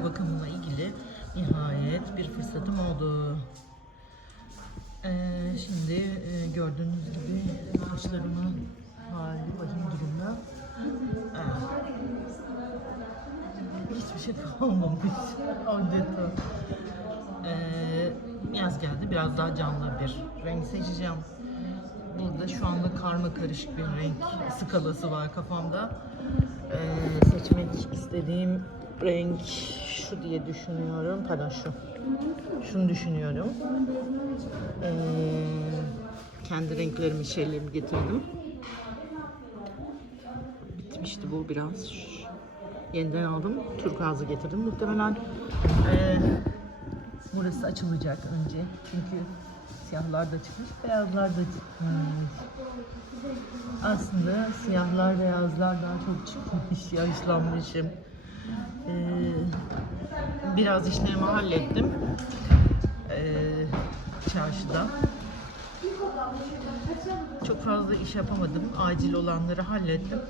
kedi bakımıyla ilgili nihayet bir fırsatım oldu. Ee, şimdi e, gördüğünüz gibi saçlarımın hali vahim durumda. Evet. Hiçbir şey kalmamış. Adeta. Ee, yaz geldi. Biraz daha canlı bir renk seçeceğim. Burada şu anda karma karışık bir renk skalası var kafamda. Ee, seçmek istediğim renk şu diye düşünüyorum. Pardon şu. Şunu düşünüyorum. Ee, kendi renklerimi, şeylerimi getirdim. Bitmişti bu biraz. Yeniden aldım. Turkuazı getirdim. Muhtemelen ee, burası açılacak önce. Çünkü siyahlar da çıkmış, beyazlar da çıkmış. Aslında siyahlar, beyazlar daha çok çıkmış. Yaşlanmışım. Ee, biraz işlerimi hallettim. Ee, çarşıda. Çok fazla iş yapamadım. Acil olanları hallettim.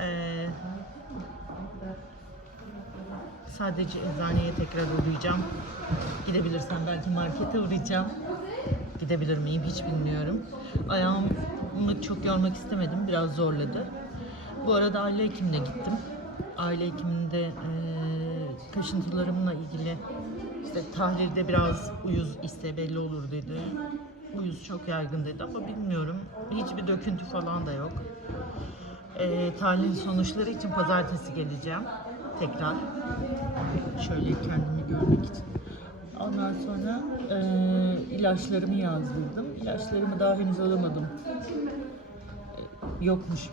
Ee, sadece eczaneye tekrar uğrayacağım. Gidebilirsem belki markete uğrayacağım. Gidebilir miyim hiç bilmiyorum. Ayağımı çok yormak istemedim. Biraz zorladı. Bu arada aile hekimine gittim. Aile hekiminde eee kaşıntılarımla ilgili işte tahlilde biraz uyuz ise belli olur dedi. Uyuz çok yaygın dedi ama bilmiyorum. Hiçbir döküntü falan da yok. Eee tahlil sonuçları için pazartesi geleceğim. Tekrar. Şöyle kendimi görmek için. Ondan sonra eee, ilaçlarımı yazdırdım. İlaçlarımı daha henüz alamadım. Yokmuş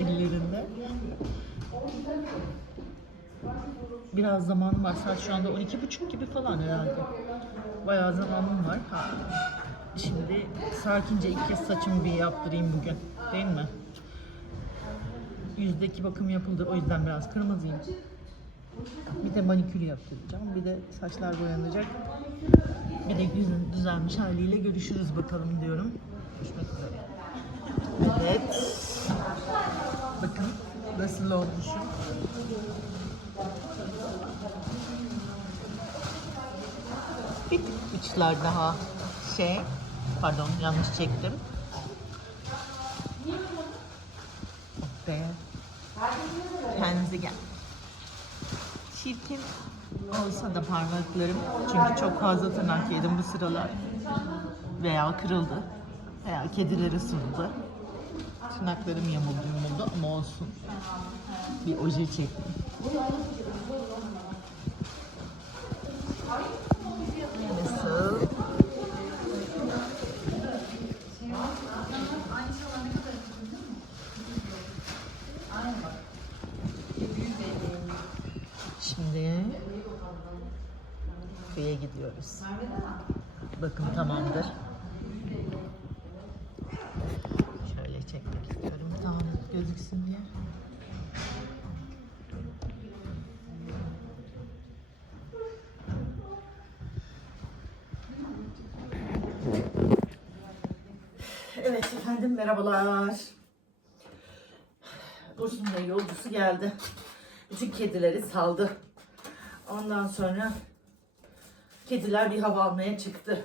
ellerinde. Biraz zamanım var. Saat şu anda 12.30 gibi falan herhalde. Bayağı zamanım var. Ha. Şimdi sakince ilk kez saçımı bir yaptırayım bugün. Değil mi? Yüzdeki bakım yapıldı. O yüzden biraz kırmızıyım. Bir de manikür yaptıracağım. Bir de saçlar boyanacak. Bir de yüzün düzelmiş haliyle görüşürüz bakalım diyorum. Görüşmek üzere. Evet. Bakın nasıl olmuşum. Bir uçlar daha şey. Pardon yanlış çektim. Oh be. Kendinize gel. Çirkin olsa da parmaklarım çünkü çok fazla tırnak yedim bu sıralar veya kırıldı veya kedileri ısırdı. Tırnaklarım yamuldu yamuldu ama olsun. Bir oje çektim. Nasıl? Şimdi köye gidiyoruz. Bakın tamamdır. Şöyle çekmek istiyorum net gözüksün diye. Evet efendim merhabalar. Dursun Bey yolcusu geldi. Bütün kedileri saldı. Ondan sonra kediler bir hava almaya çıktı.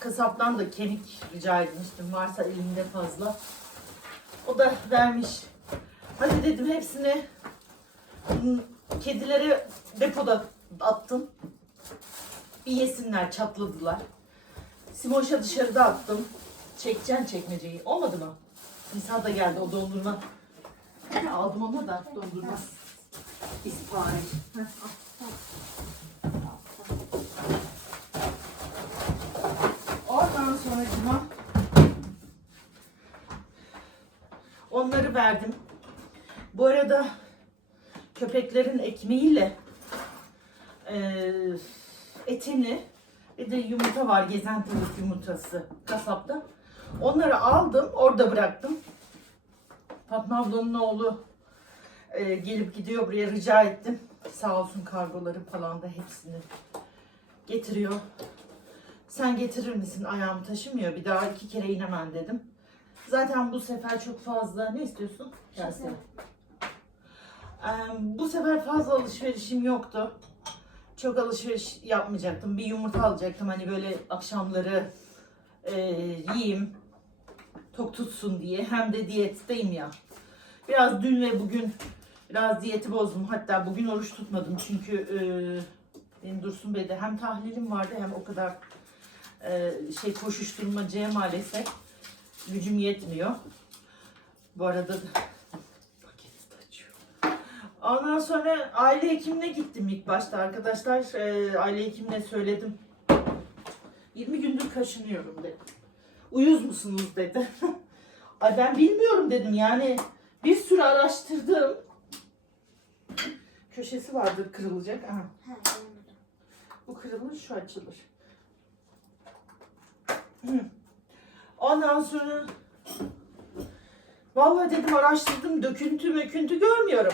Kasaptan da kemik rica etmiştim. Varsa elinde fazla. O da vermiş. Hadi dedim hepsini kedilere depoda attım. Bir yesinler çatladılar. Simoş'a dışarıda attım. Çekeceksin çekmeceyi. Olmadı mı? Nisa da geldi o dondurma. Aldım ama da dondurma. İspari. Heh, al. Ondan sonra cuma onları verdim. Bu arada köpeklerin ekmeğiyle eee, etini bir de yumurta var gezen tavuk yumurtası kasapta. Onları aldım orada bıraktım. Fatma ablanın oğlu e, gelip gidiyor buraya rica ettim. Sağ olsun kargoları falan da hepsini getiriyor. Sen getirir misin ayağım taşımıyor bir daha iki kere inemem dedim. Zaten bu sefer çok fazla ne istiyorsun? Gelsene. Ee, bu sefer fazla alışverişim yoktu. Çok alışveriş yapmayacaktım. Bir yumurta alacaktım hani böyle akşamları e, yiyeyim. Tok tutsun diye. Hem de diyetteyim ya. Biraz dün ve bugün biraz diyeti bozdum. Hatta bugün oruç tutmadım. Çünkü e, benim Dursun Bey'de hem tahlilim vardı hem o kadar e, şey koşuşturmacaya maalesef gücüm yetmiyor. Bu arada da paketi açıyor. Ondan sonra aile hekimine gittim ilk başta arkadaşlar. E, aile hekimine söyledim. 20 gündür kaşınıyorum dedim. Uyuz musunuz dedi. Ay ben bilmiyorum dedim yani bir sürü araştırdım. Köşesi vardır kırılacak. Aha. Bu kırılır, şu açılır. Ondan sonra vallahi dedim araştırdım döküntü möküntü görmüyorum.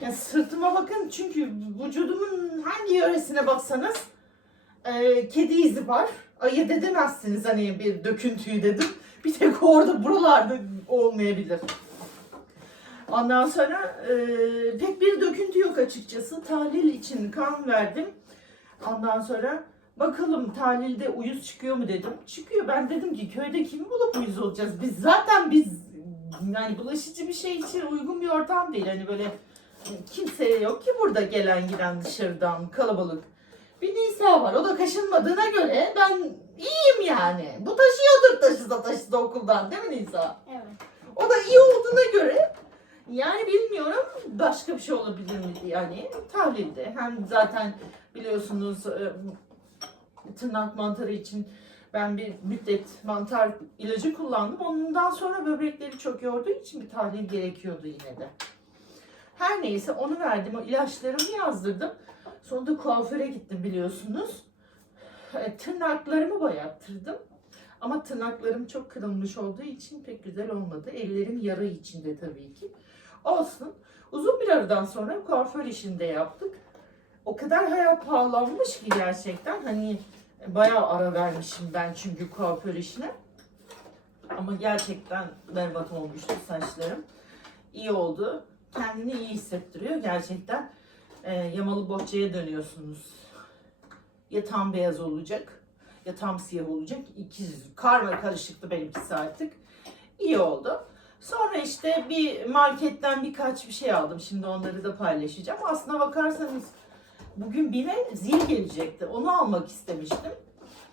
Ya sırtıma bakın çünkü vücudumun hangi yöresine baksanız e, kedi izi var. Ayırt edemezsiniz hani bir döküntüyü dedim. Bir tek orada buralarda olmayabilir. Ondan sonra e, pek bir döküntü yok açıkçası. Tahlil için kan verdim. Ondan sonra bakalım tahlilde uyuz çıkıyor mu dedim. Çıkıyor. Ben dedim ki köyde kimi bulup uyuz olacağız? Biz zaten biz yani bulaşıcı bir şey için uygun bir ortam değil. Hani böyle kimse yok ki burada gelen giden dışarıdan kalabalık. Bir Nisa var. O da kaşınmadığına göre ben iyiyim yani. Bu taşıyordur taşısa taşısa okuldan değil mi Nisa? Evet. O da iyi olduğuna göre yani bilmiyorum başka bir şey olabilir mi yani tahlilde. Hem zaten biliyorsunuz e, tırnak mantarı için ben bir müddet mantar ilacı kullandım. Ondan sonra böbrekleri çok yorduğu için bir tahlil gerekiyordu yine de. Her neyse onu verdim. O ilaçlarımı yazdırdım. Sonra da kuaföre gittim biliyorsunuz. E, Tırnaklarımı boyattırdım. Ama tırnaklarım çok kırılmış olduğu için pek güzel olmadı. Ellerim yara içinde tabii ki. Olsun. Uzun bir aradan sonra kuaför işinde yaptık. O kadar hayat pahalanmış ki gerçekten. Hani bayağı ara vermişim ben çünkü kuaför işine. Ama gerçekten berbat olmuştu saçlarım. İyi oldu. Kendini iyi hissettiriyor gerçekten. Ee, yamalı bohçaya dönüyorsunuz. Ya tam beyaz olacak ya tam siyah olacak. İkiz karma karışıktı benimkisi artık. İyi oldu. Sonra işte bir marketten birkaç bir şey aldım. Şimdi onları da paylaşacağım. Aslına bakarsanız bugün bine zil gelecekti. Onu almak istemiştim.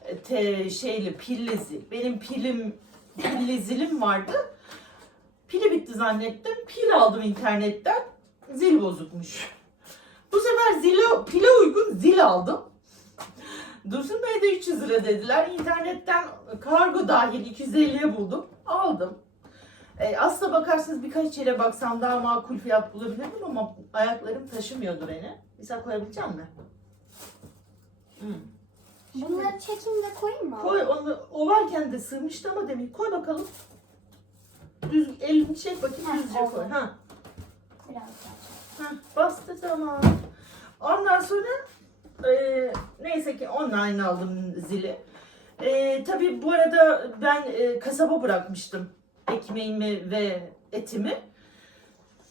E, Te, şeyli pilli zil. Benim pilim pilli zilim vardı. Pili bitti zannettim. Pil aldım internetten. Zil bozukmuş. Bu sefer zile, pile uygun zil aldım. Dursun Bey'de 300 lira dediler. İnternetten kargo dahil 250'ye buldum. Aldım. E, aslına bakarsanız birkaç yere baksam daha makul fiyat bulabilirdim ama ayaklarım taşımıyordu beni. Mesela koyabilecek misin? Hmm. Bunları çekeyim de koyayım mı? Koy onu o varken de sığmıştı ama demin koy bakalım. Düz elini çek bakayım Ha, düzce oldu. koy. Ha. Biraz daha. Heh, bastı tamam. Ondan sonra e, neyse ki online aldım zili. E, tabii bu arada ben e, kasaba bırakmıştım ekmeğimi ve etimi.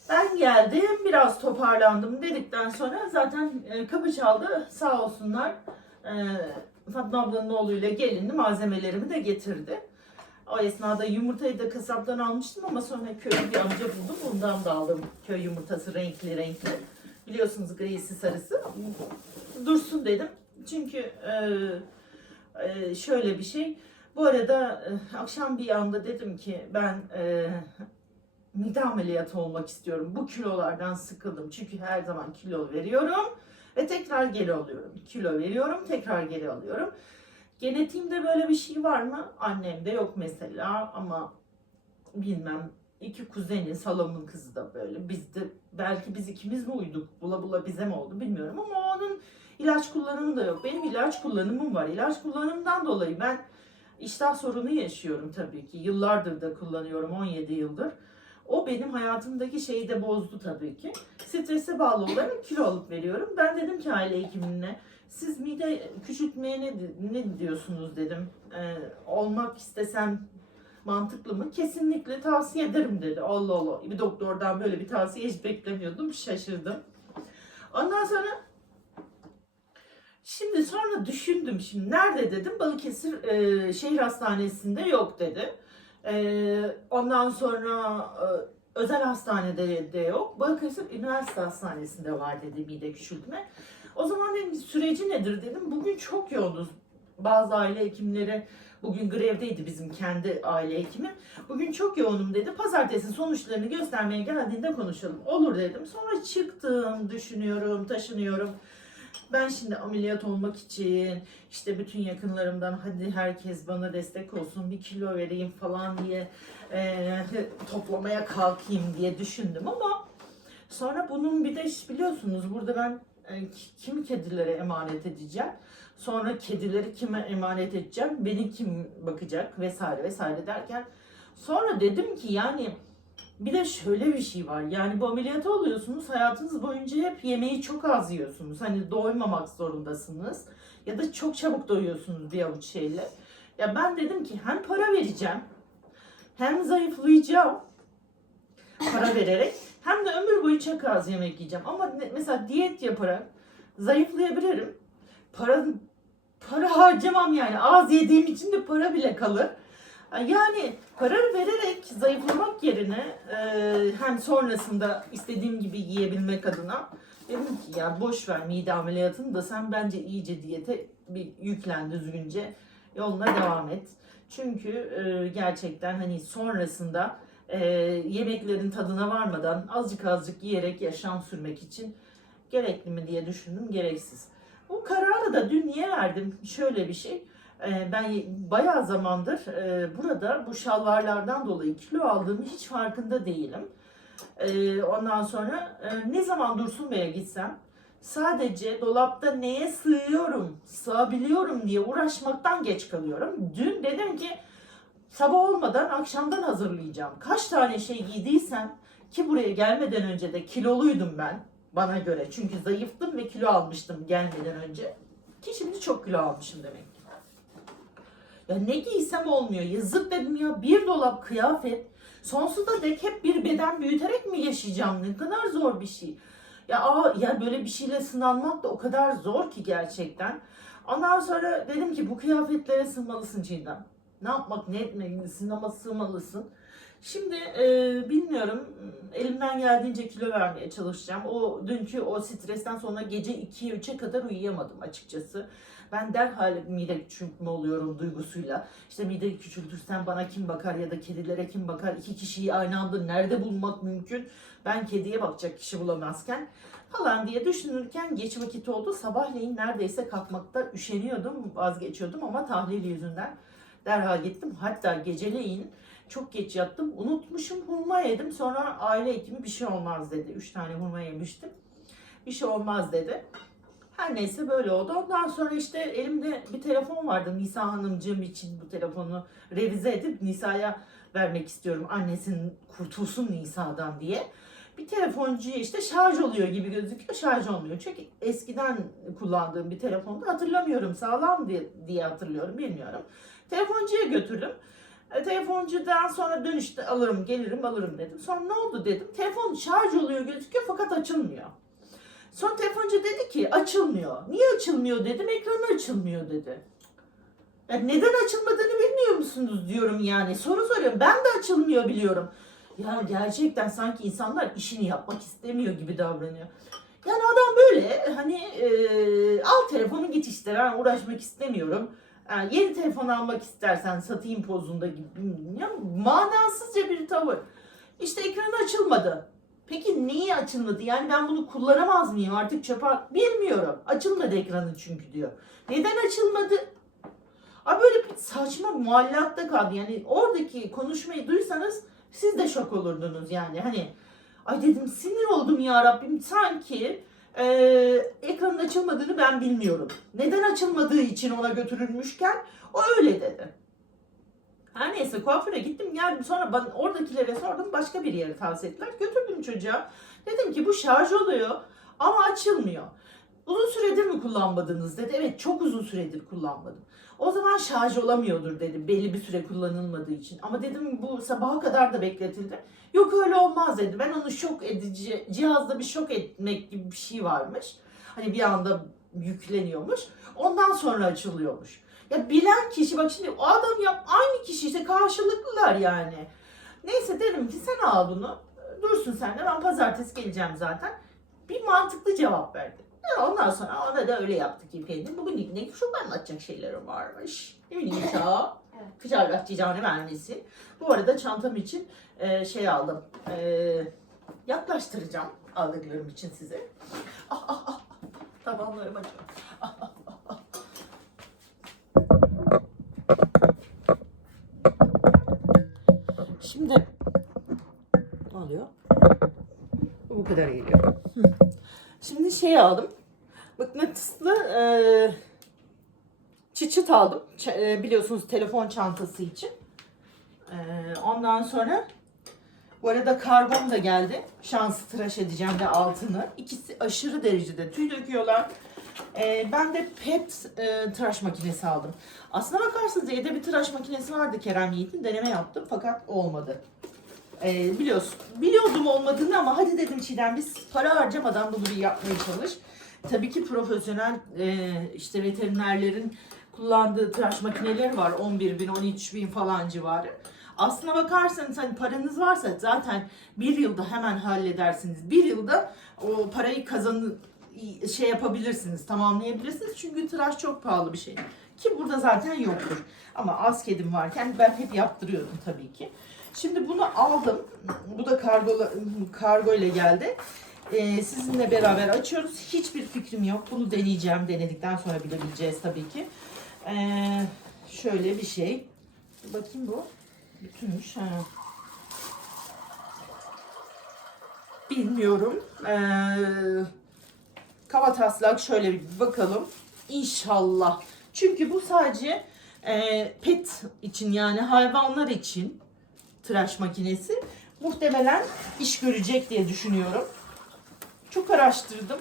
Ben geldim biraz toparlandım dedikten sonra zaten e, kapı çaldı sağ olsunlar. E, Fatma ablanın oğluyla gelindi malzemelerimi de getirdi. O esnada yumurtayı da kasaptan almıştım ama sonra köylü bir amca buldum. Ondan da aldım köy yumurtası renkli renkli. Biliyorsunuz grisi sarısı. Dursun dedim. Çünkü e, e, şöyle bir şey. Bu arada e, akşam bir anda dedim ki ben e, mide ameliyatı olmak istiyorum. Bu kilolardan sıkıldım. Çünkü her zaman kilo veriyorum ve tekrar geri alıyorum. Kilo veriyorum, tekrar geri alıyorum. Genetiğimde böyle bir şey var mı? Annemde yok mesela ama bilmem iki kuzeni, salamın kızı da böyle. Biz de belki biz ikimiz mi uyduk? Bula bula bize mi oldu bilmiyorum ama onun ilaç kullanımı da yok. Benim ilaç kullanımım var. İlaç kullanımından dolayı ben iştah sorunu yaşıyorum tabii ki. Yıllardır da kullanıyorum, 17 yıldır. O benim hayatımdaki şeyi de bozdu tabii ki. Strese bağlı olarak kilo alıp veriyorum. Ben dedim ki aile hekimine siz mide küçültmeye ne, ne diyorsunuz dedim. Ee, olmak istesem Mantıklı mı? Kesinlikle tavsiye ederim dedi. Allah Allah. Bir doktordan böyle bir tavsiye hiç beklemiyordum. Şaşırdım. Ondan sonra Şimdi sonra düşündüm şimdi nerede dedim Balıkesir e, şehir hastanesinde yok dedi. E, ondan sonra e, özel hastanede de yok. Balıkesir Üniversite Hastanesi'nde var dedi mide küçültme. O zaman dedim süreci nedir dedim. Bugün çok yoğunuz. Bazı aile hekimleri bugün grevdeydi bizim kendi aile hekimi. Bugün çok yoğunum dedi. Pazartesi sonuçlarını göstermeye geldiğinde konuşalım. Olur dedim. Sonra çıktım, düşünüyorum, taşınıyorum. Ben şimdi ameliyat olmak için işte bütün yakınlarımdan hadi herkes bana destek olsun bir kilo vereyim falan diye eee, toplamaya kalkayım diye düşündüm ama sonra bunun bir de biliyorsunuz burada ben e, kimi kedilere emanet edeceğim. Sonra kedileri kime emanet edeceğim, beni kim bakacak vesaire vesaire derken sonra dedim ki yani bir de şöyle bir şey var. Yani bu ameliyata oluyorsunuz. Hayatınız boyunca hep yemeği çok az yiyorsunuz. Hani doymamak zorundasınız. Ya da çok çabuk doyuyorsunuz bir avuç şeyle. Ya ben dedim ki hem para vereceğim hem zayıflayacağım para vererek hem de ömür boyu çok az yemek yiyeceğim. Ama mesela diyet yaparak zayıflayabilirim. Para para harcamam yani. Az yediğim için de para bile kalır. Yani para vererek zayıflamak yerine e, hem sonrasında istediğim gibi yiyebilmek adına dedim ki ya boş ver mide ameliyatını da sen bence iyice diyete bir yüklen düzgünce yoluna devam et. Çünkü e, gerçekten hani sonrasında e, yemeklerin tadına varmadan azıcık azıcık yiyerek yaşam sürmek için gerekli mi diye düşündüm gereksiz. Bu kararı da dün niye verdim? Şöyle bir şey. Ee, Ben bayağı zamandır e, burada bu şalvarlardan dolayı kilo aldığımı hiç farkında değilim. Ee, Ondan sonra e, ne zaman Dursun Bey'e gitsem sadece dolapta neye sığıyorum, sığabiliyorum diye uğraşmaktan geç kalıyorum. Dün dedim ki sabah olmadan akşamdan hazırlayacağım. Kaç tane şey giydiysem ki buraya gelmeden önce de kiloluydum ben bana göre. Çünkü zayıftım ve kilo almıştım gelmeden önce. Ki şimdi çok kilo almışım demek. Ya ne giysem olmuyor. Yazık dedim ya bir dolap kıyafet. Sonsuza dek hep bir beden büyüterek mi yaşayacağım? Ne kadar zor bir şey. Ya, aa, ya böyle bir şeyle sınanmak da o kadar zor ki gerçekten. Ondan sonra dedim ki bu kıyafetlere sığmalısın Çiğdem. Ne yapmak ne etmelisin ama sığmalısın. Şimdi e, bilmiyorum elimden geldiğince kilo vermeye çalışacağım. O dünkü o stresten sonra gece 2'ye 3'e kadar uyuyamadım açıkçası. Ben derhal mide küçültme oluyorum duygusuyla. İşte mide küçültürsen bana kim bakar ya da kedilere kim bakar? İki kişiyi aynı anda nerede bulmak mümkün? Ben kediye bakacak kişi bulamazken falan diye düşünürken geç vakit oldu. Sabahleyin neredeyse kalkmakta üşeniyordum, vazgeçiyordum ama tahlil yüzünden derhal gittim. Hatta geceleyin çok geç yattım. Unutmuşum hurma yedim. Sonra aile hekimi bir şey olmaz dedi. Üç tane hurma yemiştim. Bir şey olmaz dedi. Her neyse böyle oldu. Ondan sonra işte elimde bir telefon vardı. Nisa Hanımcığım için bu telefonu revize edip Nisa'ya vermek istiyorum. Annesinin kurtulsun Nisa'dan diye. Bir telefoncuya işte şarj oluyor gibi gözüküyor. Şarj olmuyor. Çünkü eskiden kullandığım bir telefonda hatırlamıyorum. Sağlam diye, hatırlıyorum. Bilmiyorum. Telefoncuya götürdüm. E, telefoncudan sonra dönüşte alırım gelirim alırım dedim. Sonra ne oldu dedim. Telefon şarj oluyor gözüküyor fakat açılmıyor. Sonra telefoncu dedi ki açılmıyor. Niye açılmıyor dedim. Ekranı açılmıyor dedi. Ya neden açılmadığını bilmiyor musunuz diyorum yani. Soru soruyorum. Ben de açılmıyor biliyorum. Ya gerçekten sanki insanlar işini yapmak istemiyor gibi davranıyor. Yani adam böyle hani e, al telefonu git işte ben uğraşmak istemiyorum. Yani yeni telefon almak istersen satayım pozunda gibi. Ya, manasızca bir tavır. İşte ekranı açılmadı. Peki niye açılmadı? Yani ben bunu kullanamaz mıyım? Artık çöpe Bilmiyorum. Açılmadı ekranı çünkü diyor. Neden açılmadı? Abi böyle bir saçma muallatta kaldı. Yani oradaki konuşmayı duysanız siz de şok olurdunuz yani. Hani ay dedim sinir oldum ya Rabbim. Sanki e, ekranın açılmadığını ben bilmiyorum. Neden açılmadığı için ona götürülmüşken o öyle dedi. Her neyse kuaföre gittim geldim sonra ben oradakilere sordum başka bir yere tavsiye ettiler. Götürdüm çocuğa. Dedim ki bu şarj oluyor ama açılmıyor. Uzun süredir mi kullanmadınız dedi. Evet çok uzun süredir kullanmadım. O zaman şarj olamıyordur dedi belli bir süre kullanılmadığı için. Ama dedim bu sabaha kadar da bekletildi. Yok öyle olmaz dedi. Ben onu şok edici, cihazda bir şok etmek gibi bir şey varmış. Hani bir anda yükleniyormuş. Ondan sonra açılıyormuş. Ya bilen kişi bak şimdi o adam yap aynı kişi işte karşılıklılar yani. Neyse dedim ki sen al bunu. Dursun sen de ben pazartesi geleceğim zaten. Bir mantıklı cevap verdi. Ya Ondan sonra ona da öyle yaptık İpek'in. Bugün ne çok anlatacak şeyleri varmış. Mi Nisa? Evet. Güzel bahçecane vermesi. Bu arada çantam için e, şey aldım. E, yaklaştıracağım aldıklarım için size. Ah ah ah. Tabanlarım acıyor. Ah, ah, ah, ah. Şimdi ne oluyor? Bu kadar geliyor. Hı. Şimdi şey aldım. Mıknatıslı e, çıçıt aldım. Ç- e, biliyorsunuz telefon çantası için. E, ondan sonra bu arada karbon da geldi. Şansı tıraş edeceğim de altını. İkisi aşırı derecede tüy döküyorlar. E, ben de pet e, tıraş makinesi aldım. Aslına bakarsanız evde bir tıraş makinesi vardı Kerem Yiğit'in. Deneme yaptım fakat olmadı. E, biliyorsun, biliyordum olmadığını ama hadi dedim Çiğdem biz para harcamadan bunu bir yapmaya çalış. Tabii ki profesyonel e, işte veterinerlerin kullandığı tıraş makineleri var. 11 bin, 13 bin falan civarı. Aslına bakarsanız hani paranız varsa zaten bir yılda hemen halledersiniz. Bir yılda o parayı kazanı şey yapabilirsiniz, tamamlayabilirsiniz. Çünkü tıraş çok pahalı bir şey. Ki burada zaten yoktur. Ama az kedim varken ben hep yaptırıyordum tabii ki. Şimdi bunu aldım. Bu da kargo, kargo ile geldi. Ee, sizinle beraber açıyoruz. Hiçbir fikrim yok. Bunu deneyeceğim. Denedikten sonra bilebileceğiz tabii ki. Ee, şöyle bir şey. Bakayım bu. Bütünmüş. Ha. Bilmiyorum. Ee, kaba taslak şöyle bir bakalım. İnşallah. Çünkü bu sadece e, pet için yani hayvanlar için tıraş makinesi. Muhtemelen iş görecek diye düşünüyorum. Çok araştırdım.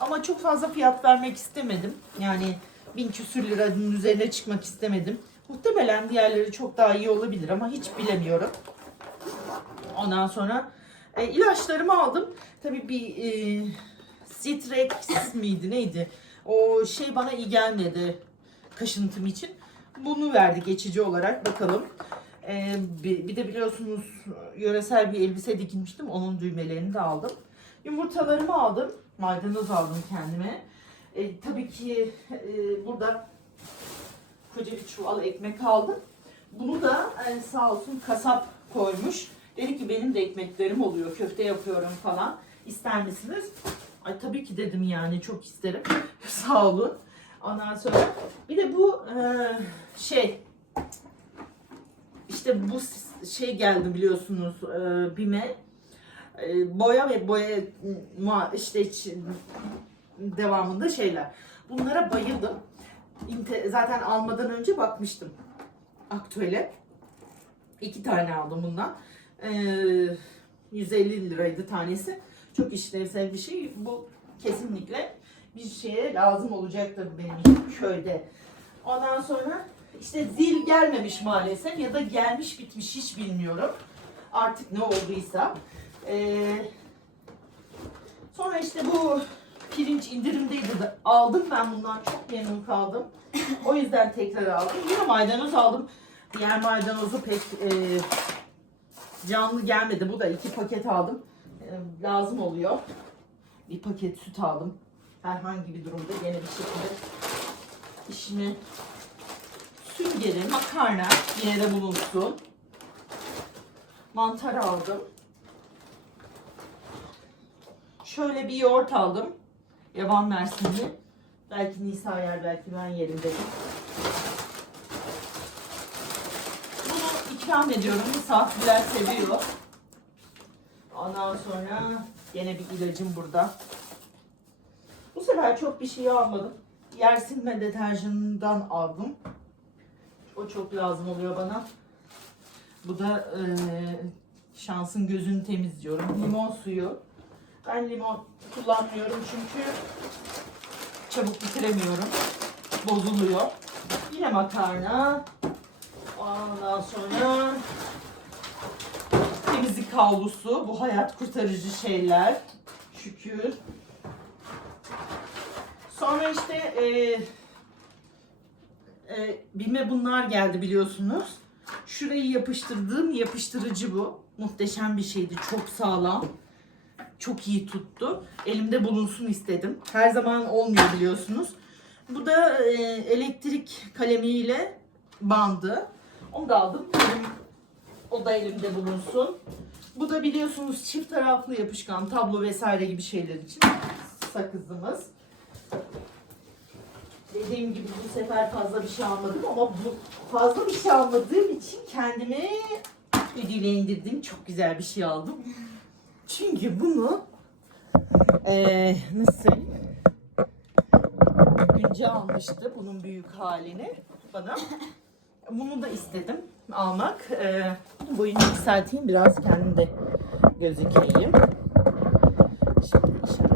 Ama çok fazla fiyat vermek istemedim. Yani bin küsür liranın üzerine çıkmak istemedim. Muhtemelen diğerleri çok daha iyi olabilir ama hiç bilemiyorum. Ondan sonra e, ilaçlarımı aldım. Tabii bir e, Citrex miydi neydi? O şey bana iyi gelmedi kaşıntım için. Bunu verdi geçici olarak bakalım. E, bir, bir de biliyorsunuz yöresel bir elbise dikmiştim. Onun düğmelerini de aldım. Yumurtalarımı aldım. Maydanoz aldım kendime. E, tabii ki e, burada koca bir çuval ekmek aldım. Bunu da e, sağ olsun kasap koymuş. Dedi ki benim de ekmeklerim oluyor. Köfte yapıyorum falan. İster misiniz? Ay tabii ki dedim yani çok isterim. sağ olun. Ondan sonra bir de bu e, şey işte bu şey geldi biliyorsunuz e, BİM'e e, boya ve boya işte devamında şeyler. Bunlara bayıldım. İnte- zaten almadan önce bakmıştım aktüele. İki tane aldım bundan. Ee, 150 liraydı tanesi. Çok işlevsel bir şey. Bu kesinlikle bir şeye lazım olacaktır benim köyde. Ondan sonra işte zil gelmemiş maalesef ya da gelmiş bitmiş hiç bilmiyorum. Artık ne olduysa. Ee, sonra işte bu pirinç indirimdeydi de aldım ben bundan çok memnun kaldım. O yüzden tekrar aldım. Yine maydanoz aldım. Diğer maydanozu pek e, canlı gelmedi. Bu da iki paket aldım. E, lazım oluyor. Bir paket süt aldım. Herhangi bir durumda gene bir şekilde işimi süngeri, makarna yine de bulunsun. Mantar aldım. Şöyle bir yoğurt aldım. Yaban mersinli. Belki Nisa yer, belki ben yerim dedim. Bunu ikram ediyorum. Misafirler seviyor. Ondan sonra yine bir ilacım burada. Bu sefer çok bir şey almadım. Yer silme deterjanından aldım. O çok lazım oluyor bana. Bu da eee, şansın gözünü temizliyorum. Limon suyu. Ben limon kullanmıyorum çünkü çabuk bitiremiyorum. Bozuluyor. Yine makarna. Ondan sonra temizlik havlusu. Bu hayat kurtarıcı şeyler. Şükür. Sonra işte e, e, bime bunlar geldi biliyorsunuz. Şurayı yapıştırdığım yapıştırıcı bu. Muhteşem bir şeydi. Çok sağlam. Çok iyi tuttu. Elimde bulunsun istedim. Her zaman olmuyor biliyorsunuz. Bu da e, elektrik kalemiyle bandı. Onu da aldım. O da elimde bulunsun. Bu da biliyorsunuz çift taraflı yapışkan tablo vesaire gibi şeyler için sakızımız. Dediğim gibi bu sefer fazla bir şey almadım ama bu fazla bir şey almadığım için kendime ödüyle indirdim. Çok güzel bir şey aldım. Çünkü bunu eee nasıl? Günce almıştı bunun büyük halini bana. Bunu da istedim almak. Eee boyunu yükselteyim biraz kendim de gözükeyim. Şimdi iş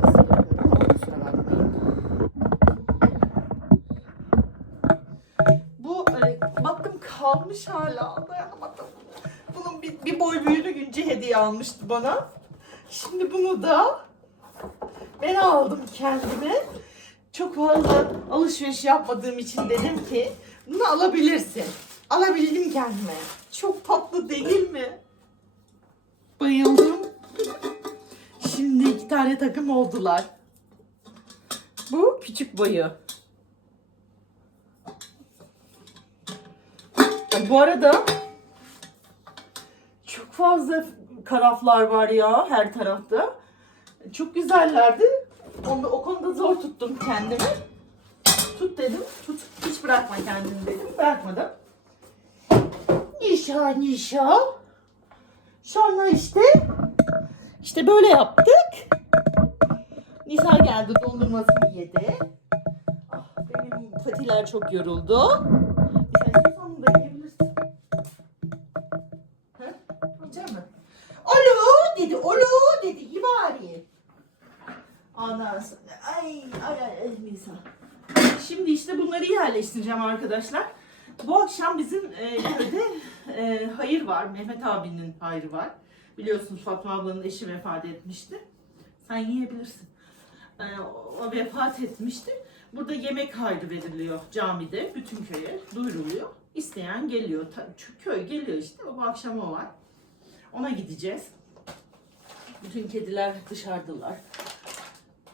kalmış hala dayanamadım. Bunun bir, bir boy büyüğünü Günce hediye almıştı bana. Şimdi bunu da ben aldım kendime. Çok fazla alışveriş yapmadığım için dedim ki bunu alabilirsin. Alabildim kendime. Çok tatlı değil mi? Bayıldım. Şimdi iki tane takım oldular. Bu küçük boyu. Ay, Bu arada çok fazla karaflar var ya her tarafta. Çok güzellerdi. Onu, o konuda zor tuttum kendimi. Tut dedim. Tut. Hiç bırakma kendini dedim. Bırakmadım. Nişa nişa. Sonra işte işte böyle yaptık. Nisa geldi dondurmasını yedi. Ah, benim patiler çok yoruldu. Nisa yerleştireceğim arkadaşlar. Bu akşam bizim e, e, hayır var. Mehmet abinin hayrı var. Biliyorsunuz Fatma ablanın eşi vefat etmişti. Sen yiyebilirsin. E, o vefat etmişti. Burada yemek hayrı veriliyor camide. Bütün köye duyuruluyor. İsteyen geliyor. Köy geliyor işte. Bu akşam o var. Ona gideceğiz. Bütün kediler dışarıdalar.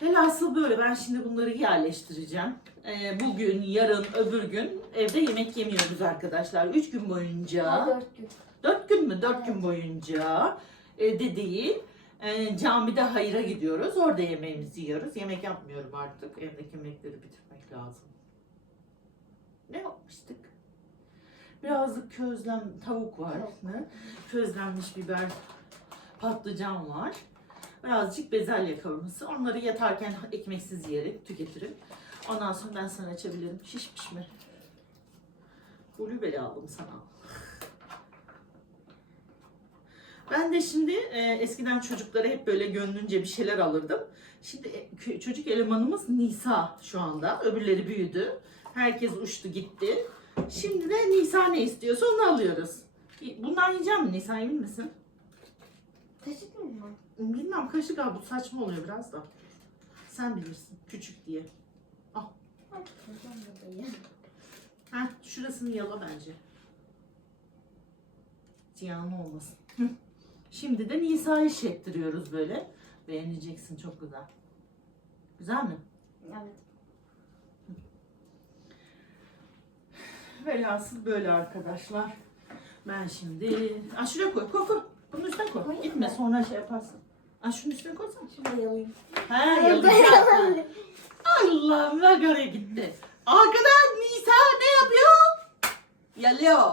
Velhasıl böyle ben şimdi bunları yerleştireceğim. Ee, bugün, yarın, öbür gün evde yemek yemiyoruz arkadaşlar. Üç gün boyunca. Dört gün. Dört gün mü? Dört gün boyunca evde değil. e, camide hayıra gidiyoruz. Orada yemeğimizi yiyoruz. Yemek yapmıyorum artık. Evdeki yemekleri bitirmek lazım. Ne yapmıştık? Birazcık közlem tavuk var. Ne? Közlenmiş biber, patlıcan var. Birazcık bezelye kavurması. Onları yatarken ekmeksiz yiyerek tüketirim. Ondan sonra ben sana açabilirim. Şişmiş mi? Blueberry aldım sana. Ben de şimdi e, eskiden çocuklara hep böyle gönlünce bir şeyler alırdım. Şimdi e, çocuk elemanımız Nisa şu anda. Öbürleri büyüdü. Herkes uçtu gitti. Şimdi de Nisa ne istiyorsa onu alıyoruz. Bundan yiyeceğim mi Nisa emin misin? Kaşık mı var? Bilmem kaşık al bu saçma oluyor biraz da. Sen bilirsin küçük diye. Heh, şurasını yala bence. Ziyanlı olmasın. Şimdi de Nisa'yı şektiriyoruz böyle. Beğeneceksin çok güzel. Güzel mi? Evet. Velhasıl böyle arkadaşlar. Ben şimdi... Aa, şuraya koy. Koy koy. Bunun üstüne koy. Gitme sonra şey yaparsın. Aa, şunun üstüne koysana. Şurada yalayayım. Ha yalayacağım. Allah'ım ne göre gitti. Arkadan Nisa ne yapıyor? Yalıyor.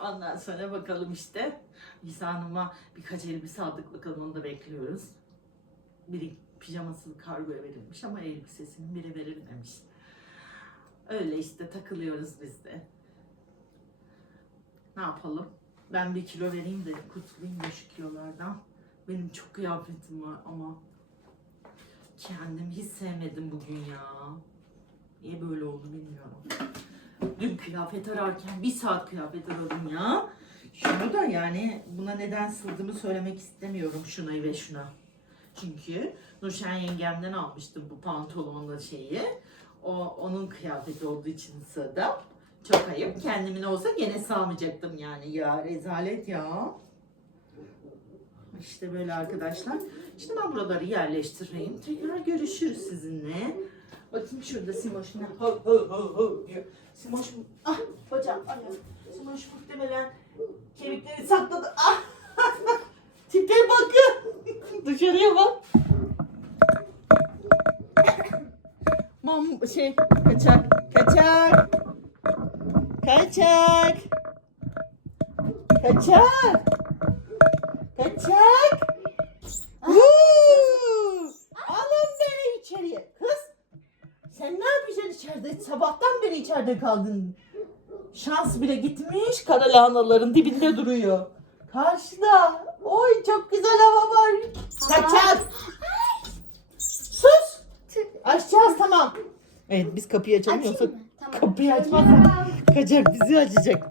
Ondan sonra bakalım işte. Nisa Hanım'a birkaç elbise aldık bakalım onu da bekliyoruz. Biri pijaması kargoya verilmiş ama elbisesini biri verilmemiş. Öyle işte takılıyoruz biz de. Ne yapalım? Ben bir kilo vereyim de kurtulayım bu şu kilolardan. Benim çok kıyafetim var ama kendimi hiç sevmedim bugün ya. Niye böyle oldu bilmiyorum. Dün kıyafet ararken bir saat kıyafet aradım ya. Şunu da yani buna neden sığdığımı söylemek istemiyorum şuna ve şuna. Çünkü Nurşen yengemden almıştım bu pantolonla şeyi. O onun kıyafeti olduğu için sığdım. Çok ayıp. Kendimin olsa gene sağmayacaktım yani. Ya rezalet ya. İşte böyle arkadaşlar. Şimdi ben buraları yerleştireyim. Tekrar görüşürüz sizinle. Bakayım şurada Simoş ne? Ho ho ho ho diyor. Simoş ah bacağım ayağım. Simoş muhtemelen kemikleri sakladı. Kaldın şans bile gitmiş kara lahanaların dibinde duruyor. Karşıda. Oy çok güzel hava var. Kaçak. Sus. Açacağız tamam. Evet biz kapıyı açamıyorsak Açayım mı? Tamam. kapıyı açmazsak kaçak bizi açacak